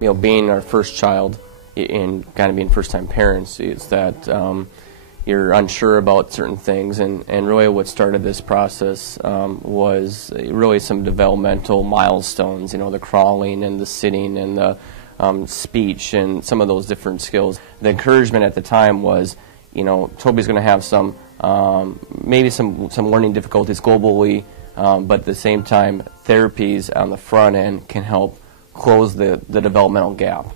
Being our first child and kind of being first-time parents is that you're unsure about certain things, and really what started this process was really some developmental milestones, the crawling and the sitting and the speech and some of those different skills. The encouragement at the time was, Toby's going to have some, maybe some learning difficulties globally, but at the same time, therapies on the front end can help close the developmental gap.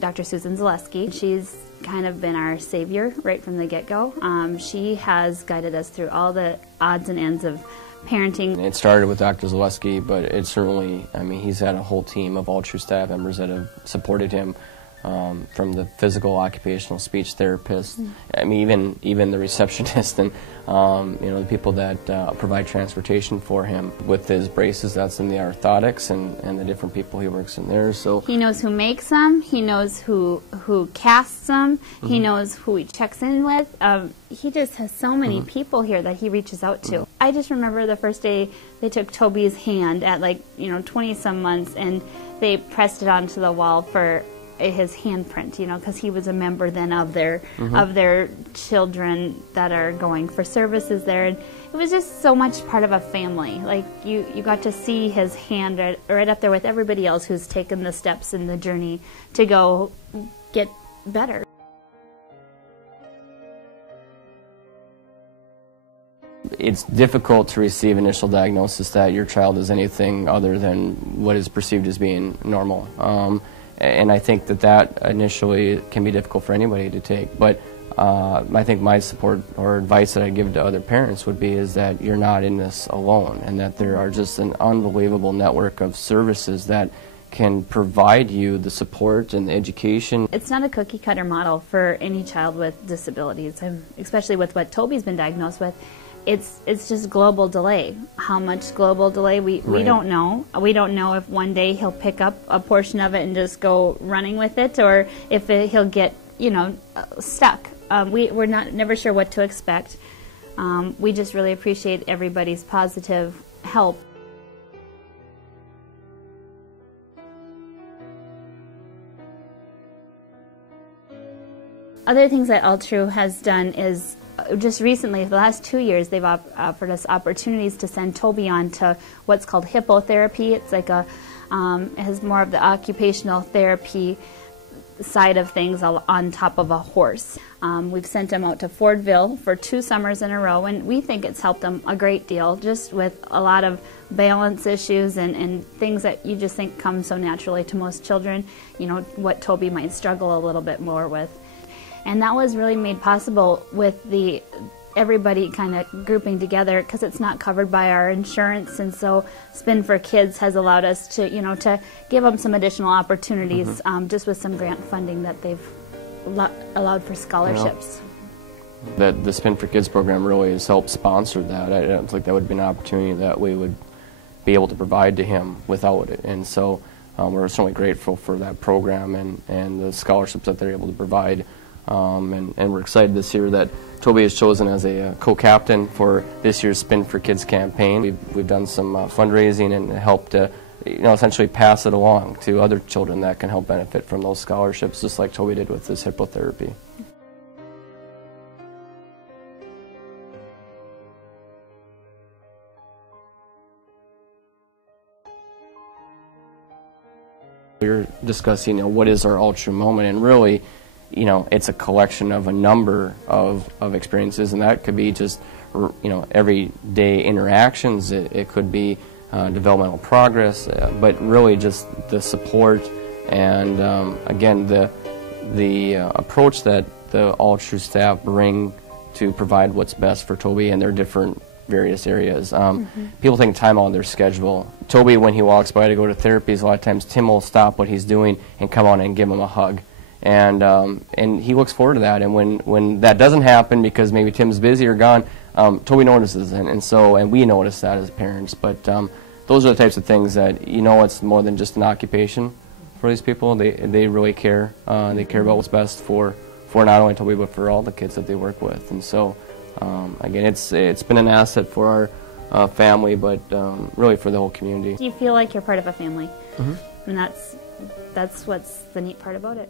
Dr. Susan Zaleski, she's kind of been our savior right from the get-go. She has guided us through all the odds and ends of parenting. It started with Dr. Zaleski, but it certainly, he's had a whole team of Altru staff members that have supported him, from the physical, occupational, speech therapist, even the receptionist, and the people that provide transportation for him with his braces. That's in the orthotics and the different people he works in there. So he knows who makes them. He knows who casts them. He knows who he checks in with. He just has so many people here that he reaches out to. I just remember the first day they took Toby's hand at 20-some months, and they pressed it onto the wall for his handprint, because he was a member then of their children that are going for services there, and it was just so much part of a family. You got to see his hand right up there with everybody else who's taken the steps in the journey to go get better. It's difficult to receive initial diagnosis that your child is anything other than what is perceived as being normal. And I think that initially can be difficult for anybody to take. But I think my support or advice that I give to other parents would be is that you're not in this alone, and that there are just an unbelievable network of services that can provide you the support and the education. It's not a cookie-cutter model for any child with disabilities, especially with what Toby's been diagnosed with. It's just global delay. How much global delay, we don't know. We don't know if one day he'll pick up a portion of it and just go running with it, or if he'll get, stuck. We're never sure what to expect. We just really appreciate everybody's positive help. Other things that Altru has done is just recently, the last 2 years, they've offered us opportunities to send Toby on to what's called hippotherapy. It's it has more of the occupational therapy side of things on top of a horse. We've sent him out to Fordville for 2 summers in a row, and we think it's helped him a great deal, just with a lot of balance issues and things that you just think come so naturally to most children, what Toby might struggle a little bit more with. And that was really made possible with everybody kind of grouping together, because it's not covered by our insurance, and so Spin for Kids has allowed us to, to give them some additional opportunities, just with some grant funding that they've allowed for scholarships. The Spin for Kids program really has helped sponsor that. I don't think that would be an opportunity that we would be able to provide to him without it, and so we're certainly grateful for that program and the scholarships that they're able to provide. And we're excited this year that Toby is chosen as a co-captain for this year's Spin for Kids campaign. We've done some fundraising and helped to essentially pass it along to other children that can help benefit from those scholarships, just like Toby did with this hippotherapy. We were discussing what is our Altru moment, and really it's a collection of a number of experiences, and that could be just, everyday interactions. It could be developmental progress, but really just the support and, again, the approach that the Altru staff bring to provide what's best for Toby in their different various areas. People take time out of their schedule. Toby, when he walks by to go to therapies, a lot of times Tim will stop what he's doing and come on and give him a hug. And he looks forward to that, and when that doesn't happen because maybe Tim's busy or gone, Toby notices, and we notice that as parents. But those are the types of things that it's more than just an occupation for these people. They really care. They care about what's best for not only Toby but for all the kids that they work with. And so again, it's been an asset for family, but really for the whole community. You feel like you're part of a family, Mhm. and that's what's the neat part about it.